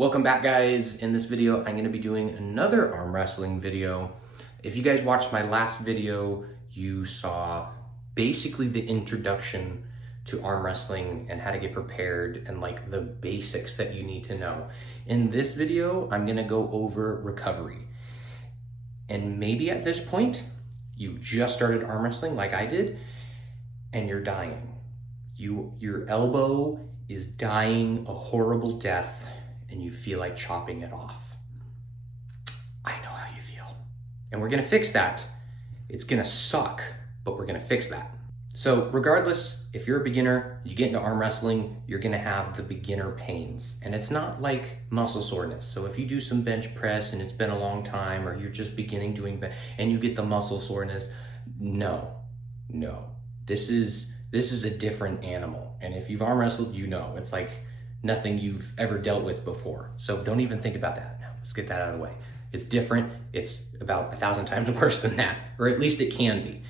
Welcome back, guys. In this video, I'm going to be doing another arm wrestling video. If you guys watched my last video, you saw basically the introduction to arm wrestling and how to get prepared and like the basics that you need to know. In this video, I'm going to go over recovery. And maybe at this point, you just started arm wrestling like I did, and you're dying. Your elbow is dying a horrible death, and you feel like chopping it off. I know how you feel. And we're gonna fix that. It's gonna suck, but we're gonna fix that. So regardless, if you're a beginner, you get into arm wrestling, you're gonna have the beginner pains. And it's not like muscle soreness. So if you do some bench press and it's been a long time, or you're just beginning doing and you get the muscle soreness, no. This is a different animal. And if you've arm wrestled, you know, it's like nothing you've ever dealt with before. So don't even think about that. Now, let's get that out of the way. It's different. It's about 1,000 times worse than that, or at least it can be.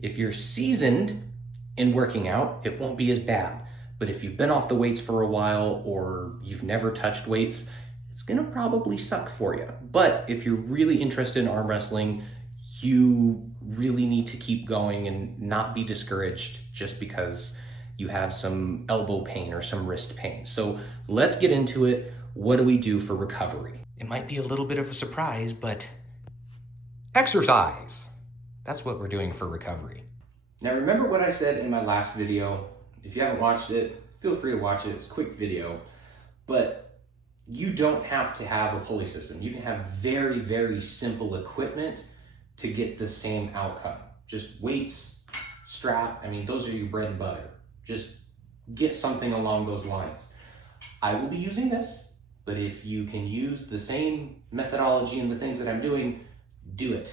If you're seasoned in working out, it won't be as bad. But if you've been off the weights for a while or you've never touched weights, it's gonna probably suck for you. But if you're really interested in arm wrestling, you really need to keep going and not be discouraged just because you have some elbow pain or some wrist pain. So let's get into it. What do we do for recovery? It might be a little bit of a surprise, but exercise. That's what we're doing for recovery. Now remember what I said in my last video. If you haven't watched it, feel free to watch it. It's a quick video, but you don't have to have a pulley system. You can have very, very simple equipment to get the same outcome. Just weights, strap, those are your bread and butter. Just get something along those lines. I will be using this, but if you can use the same methodology and the things that I'm doing, do it.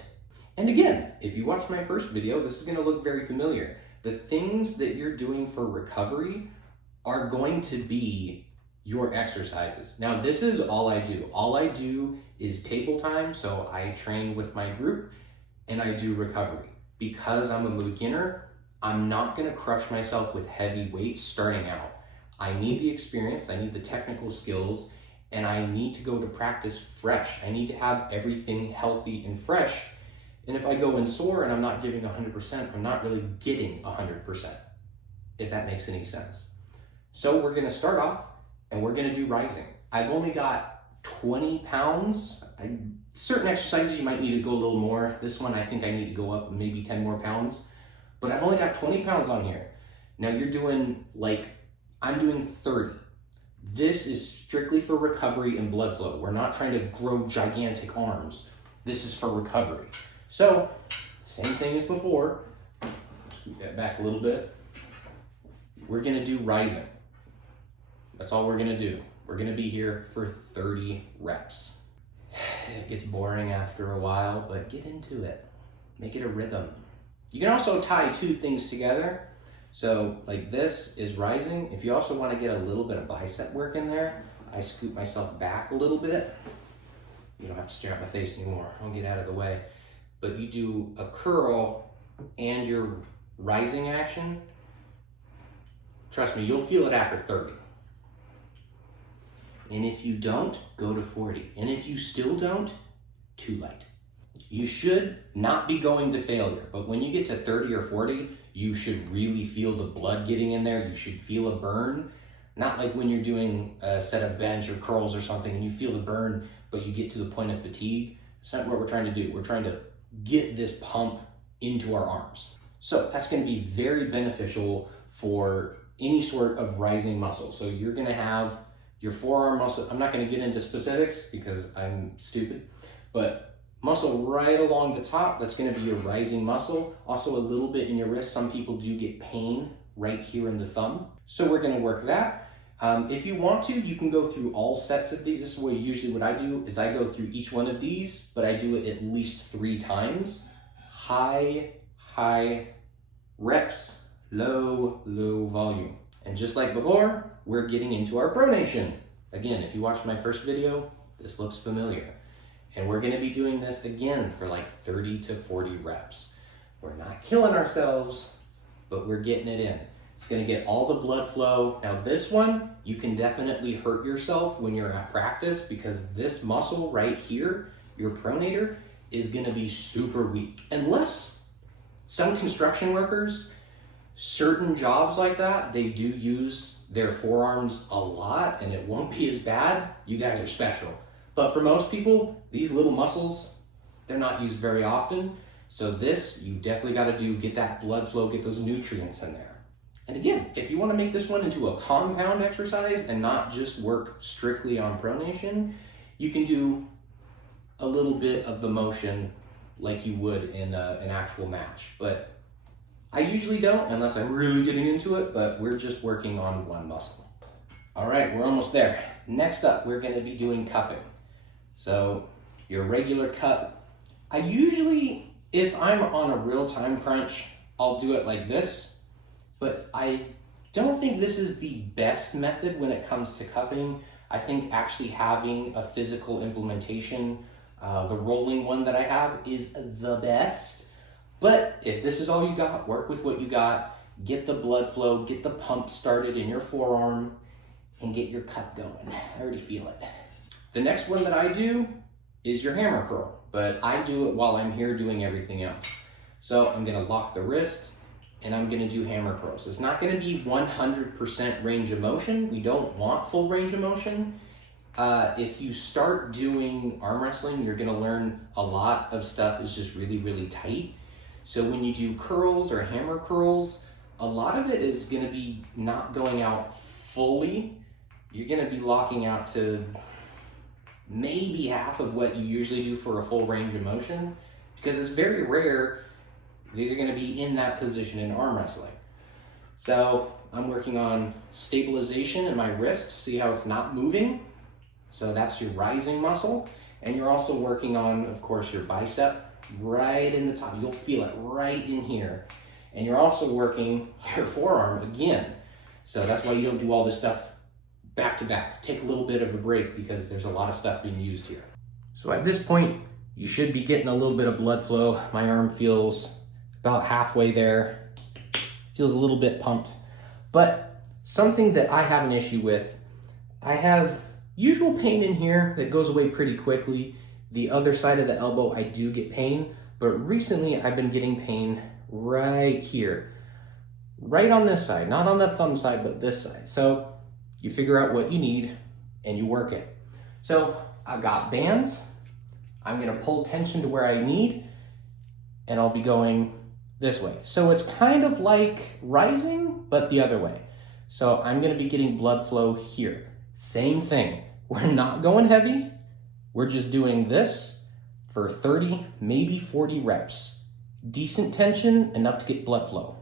And again, if you watched my first video, this is gonna look very familiar. The things that you're doing for recovery are going to be your exercises. Now, this is all I do. All I do is table time, so I train with my group and I do recovery. Because I'm a beginner, I'm not gonna crush myself with heavy weights starting out. I need the experience, I need the technical skills, and I need to go to practice fresh. I need to have everything healthy and fresh. And if I go in sore and I'm not giving 100%, I'm not really getting 100%, if that makes any sense. So we're gonna start off and we're gonna do rising. I've only got 20 pounds. Certain exercises you might need to go a little more. This one I think I need to go up maybe 10 more pounds. But I've only got 20 pounds on here. Now you're doing I'm doing 30. This is strictly for recovery and blood flow. We're not trying to grow gigantic arms. This is for recovery. So, same thing as before. Scoot that back a little bit. We're gonna do rising. That's all we're gonna do. We're gonna be here for 30 reps. It gets boring after a while, but get into it. Make it a rhythm. You can also tie two things together. So like this is rising. If you also want to get a little bit of bicep work in there, I scoot myself back a little bit. You don't have to stare at my face anymore. I'll get out of the way. But you do a curl and your rising action. Trust me, you'll feel it after 30. And if you don't, go to 40. And if you still don't, too late. You should not be going to failure, but when you get to 30 or 40, you should really feel the blood getting in there. You should feel a burn. Not like when you're doing a set of bench or curls or something and you feel the burn, but you get to the point of fatigue. That's not what we're trying to do. We're trying to get this pump into our arms. So that's gonna be very beneficial for any sort of rising muscle. So you're gonna have your forearm muscle. I'm not gonna get into specifics because I'm stupid, but muscle right along the top, that's gonna be your rising muscle. Also a little bit in your wrist. Some people do get pain right here in the thumb. So we're gonna work that. If you want to, you can go through all sets of these. This is what I do is I go through each one of these, but I do it at least 3 times. High reps, low volume. And just like before, we're getting into our pronation. Again, if you watched my first video, this looks familiar. And we're gonna be doing this again for like 30 to 40 reps. We're not killing ourselves, but we're getting it in. It's gonna get all the blood flow. Now this one, you can definitely hurt yourself when you're at practice because this muscle right here, your pronator, is gonna be super weak. Unless some construction workers, certain jobs like that, they do use their forearms a lot and it won't be as bad. You guys are special. But for most people, these little muscles, they're not used very often. So this, you definitely gotta do, get that blood flow, get those nutrients in there. And again, if you wanna make this one into a compound exercise and not just work strictly on pronation, you can do a little bit of the motion like you would in an actual match. But I usually don't unless I'm really getting into it, but we're just working on one muscle. All right, we're almost there. Next up, we're gonna be doing cupping. So your regular cup, I usually, if I'm on a real time crunch, I'll do it like this, but I don't think this is the best method when it comes to cupping. I think actually having a physical implementation, the rolling one that I have is the best. But if this is all you got, work with what you got, get the blood flow, get the pump started in your forearm, and get your cup going. I already feel it. The next one that I do is your hammer curl, but I do it while I'm here doing everything else. So I'm gonna lock the wrist, and I'm gonna do hammer curls. It's not gonna be 100% range of motion. We don't want full range of motion. If you start doing arm wrestling, you're gonna learn a lot of stuff is just really, really tight. So when you do curls or hammer curls, a lot of it is gonna be not going out fully. You're gonna be locking out to maybe half of what you usually do for a full range of motion, because it's very rare that you're gonna be in that position in arm wrestling. So I'm working on stabilization in my wrist, see how it's not moving. So that's your rising muscle. And you're also working on, of course, your bicep right in the top. You'll feel it right in here. And you're also working your forearm again. So that's why you don't do all this stuff back to back. Take a little bit of a break because there's a lot of stuff being used here. So at this point, you should be getting a little bit of blood flow. My arm feels about halfway there. Feels a little bit pumped. But something that I have an issue with, I have usual pain in here that goes away pretty quickly. The other side of the elbow, I do get pain, but recently I've been getting pain right here. Right on this side, not on the thumb side, but this side. So you figure out what you need and you work it. So I've got bands. I'm gonna pull tension to where I need and I'll be going this way. So it's kind of like rising, but the other way. So I'm gonna be getting blood flow here. Same thing. We're not going heavy. We're just doing this for 30, maybe 40 reps. Decent tension, enough to get blood flow.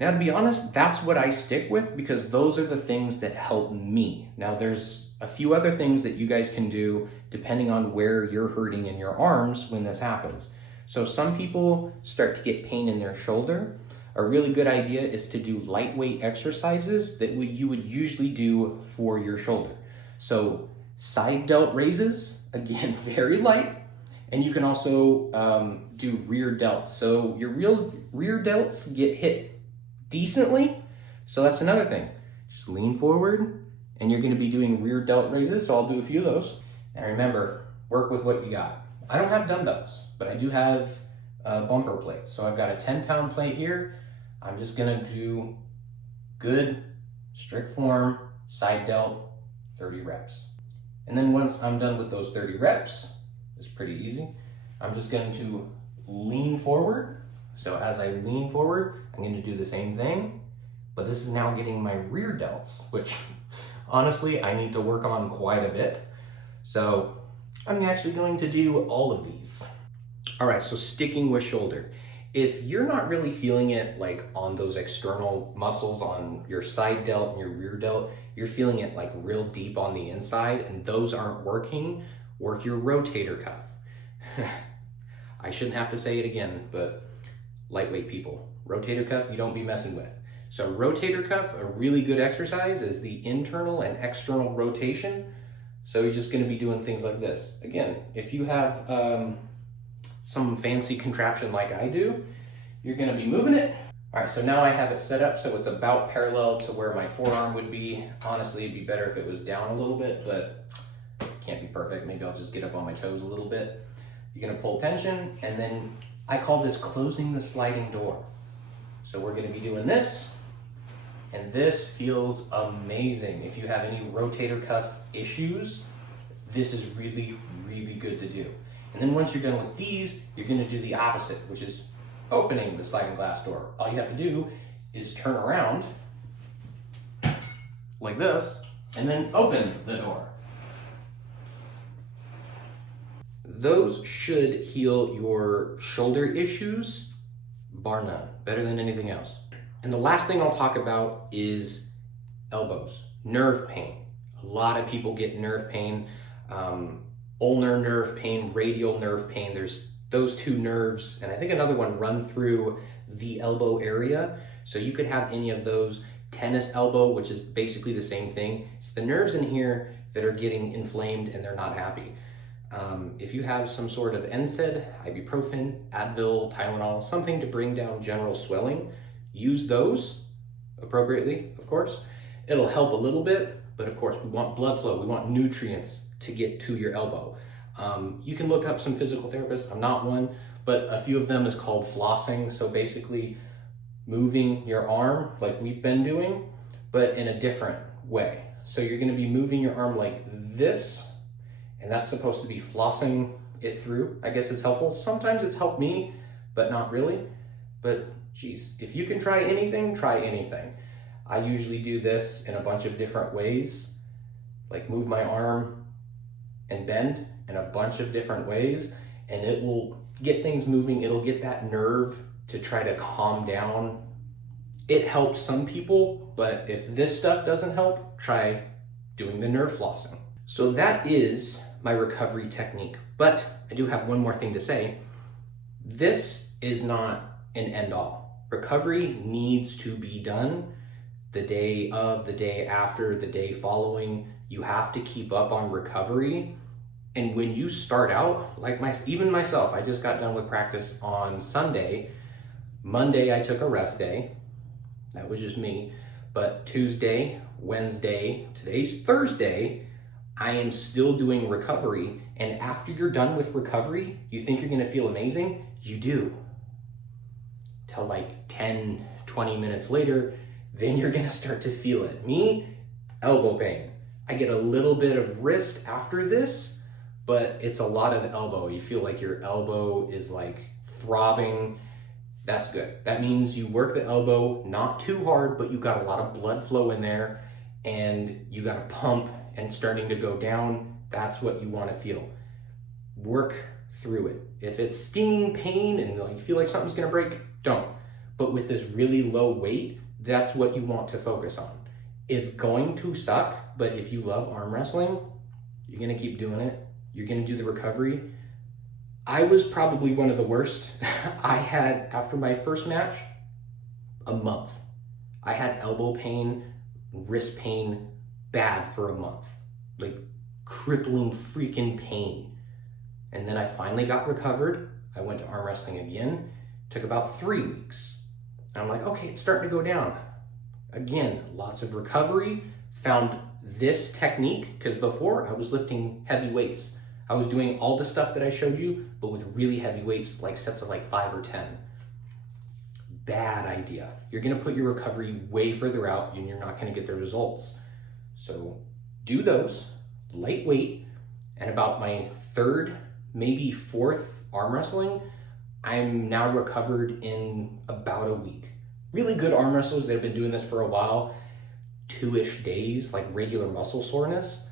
Now, to be honest, that's what I stick with because those are the things that help me. Now, there's a few other things that you guys can do depending on where you're hurting in your arms when this happens. So some people start to get pain in their shoulder. A really good idea is to do lightweight exercises that you would usually do for your shoulder. So side delt raises, again, very light. And you can also do rear delts. So your rear delts get hit decently. So that's another thing. Just lean forward and you're gonna be doing rear delt raises. So I'll do a few of those. And remember, work with what you got. I don't have dumbbells, but I do have bumper plates. So I've got a 10-pound plate here. I'm just gonna do good, strict form, side delt, 30 reps. And then once I'm done with those 30 reps, it's pretty easy. I'm just going to lean forward. So as I lean forward, I'm going to do the same thing, but this is now getting my rear delts, which honestly, I need to work on quite a bit. So I'm actually going to do all of these. All right, so sticking with shoulder. If you're not really feeling it like on those external muscles on your side delt and your rear delt, you're feeling it like real deep on the inside and those aren't working, work your rotator cuff. I shouldn't have to say it again, but lightweight people, rotator cuff, you don't be messing with. So rotator cuff, a really good exercise is the internal and external rotation. So you're just gonna be doing things like this. Again, if you have some fancy contraption like I do, you're gonna be moving it. All right, so now I have it set up so it's about parallel to where my forearm would be. Honestly, it'd be better if it was down a little bit, but it can't be perfect. Maybe I'll just get up on my toes a little bit. You're gonna pull tension, and then I call this closing the sliding door. So we're gonna be doing this, and this feels amazing. If you have any rotator cuff issues, this is really, really good to do. And then once you're done with these, you're gonna do the opposite, which is opening the sliding glass door. All you have to do is turn around like this, and then open the door. Those should heal your shoulder issues, bar none, better than anything else. And the last thing I'll talk about is elbows, nerve pain. A lot of people get nerve pain, ulnar nerve pain, radial nerve pain. There's those two nerves, and I think another one run through the elbow area. So you could have any of those. Tennis elbow, which is basically the same thing. It's the nerves in here that are getting inflamed and they're not happy. If you have some sort of NSAID, ibuprofen, Advil, Tylenol, something to bring down general swelling, use those appropriately, of course. It'll help a little bit, but of course we want blood flow, we want nutrients to get to your elbow. You can look up some physical therapists, I'm not one, but a few of them is called flossing. So basically moving your arm like we've been doing, but in a different way. So you're gonna be moving your arm like this, and that's supposed to be flossing it through. I guess it's helpful. Sometimes it's helped me, but not really. But geez, if you can try anything, try anything. I usually do this in a bunch of different ways, like move my arm and bend in a bunch of different ways, and it will get things moving. It'll get that nerve to try to calm down. It helps some people, but if this stuff doesn't help, try doing the nerve flossing. So that is my recovery technique. But I do have one more thing to say. This is not an end all. Recovery needs to be done the day of, the day after, the day following. You have to keep up on recovery. And when you start out, like even myself, I just got done with practice on Sunday. Monday, I took a rest day. That was just me. But Tuesday, Wednesday, today's Thursday, I am still doing recovery. And after you're done with recovery, you think you're gonna feel amazing? You do. Till like 10, 20 minutes later, then you're gonna start to feel it. Me, elbow pain. I get a little bit of wrist after this, but it's a lot of elbow. You feel like your elbow is like throbbing. That's good. That means you work the elbow, not too hard, but you got a lot of blood flow in there and you got a pump and starting to go down. That's what you want to feel. Work through it. If it's stinging pain and you feel like something's gonna break, don't. But with this really low weight, that's what you want to focus on. It's going to suck, but if you love arm wrestling, you're gonna keep doing it. You're gonna do the recovery. I was probably one of the worst. I had, after my first match, a month. I had elbow pain, wrist pain, bad for a month. Like crippling freaking pain. And then I finally got recovered. I went to arm wrestling again. Took about 3 weeks. And I'm like, okay, it's starting to go down. Again, lots of recovery. Found this technique, because before I was lifting heavy weights. I was doing all the stuff that I showed you, but with really heavy weights, like sets of like 5 or 10. Bad idea. You're gonna put your recovery way further out and you're not gonna get the results. So do those, lightweight, and about my third, maybe fourth arm wrestling, I'm now recovered in about a week. Really good arm wrestlers that have been doing this for a while, 2-ish days, like regular muscle soreness.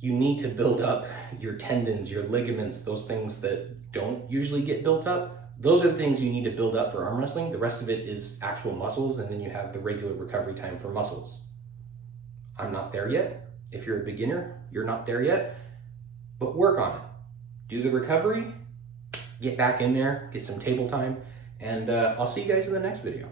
You need to build up your tendons, your ligaments, those things that don't usually get built up. Those are the things you need to build up for arm wrestling. The rest of it is actual muscles, and then you have the regular recovery time for muscles. I'm not there yet. If you're a beginner, you're not there yet, but work on it. Do the recovery, get back in there, get some table time, and I'll see you guys in the next video.